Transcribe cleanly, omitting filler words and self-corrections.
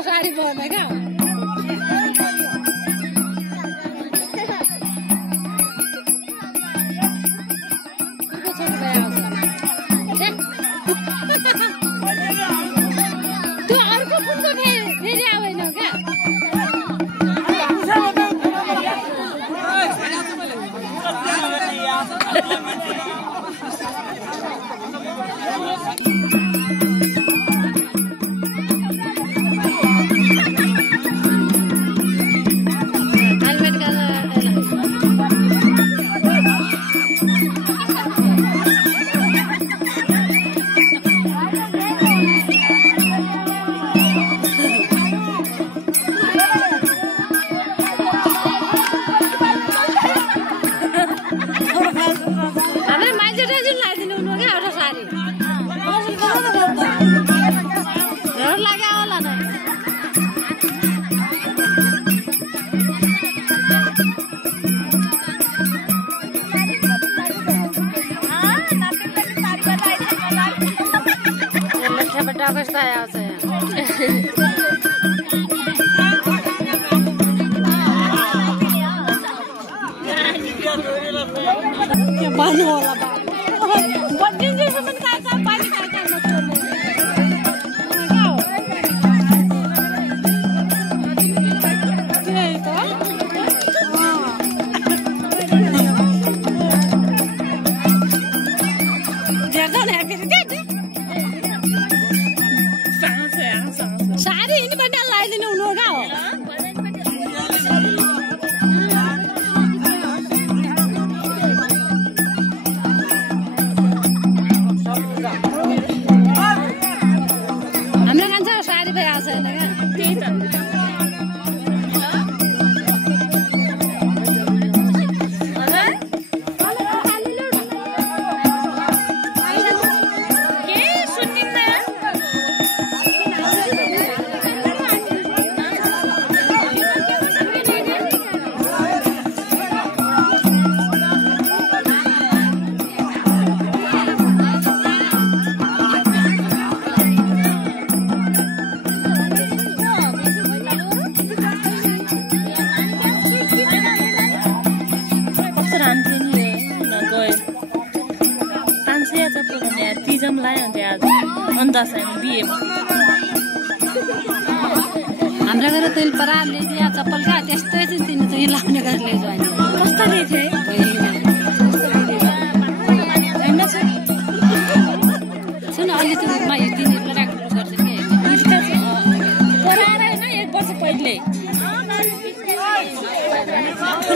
सारी बोलना क्या तू और को कुछ मेरे आवे ना क्या कस्ता है आसे क्या पानी वाला बात दिन जैसे मन खाता पानी खाता मत करना sari ini pada lain ini uno kau. Hamla kan cakap sari berasa ni kan? Tidak. हमरा घर तेल परा ले दिया चप्पल का त्यस्तै चाहिँ तिनी चाहिँ लाउने गरेर लैजाने कस्तो देखे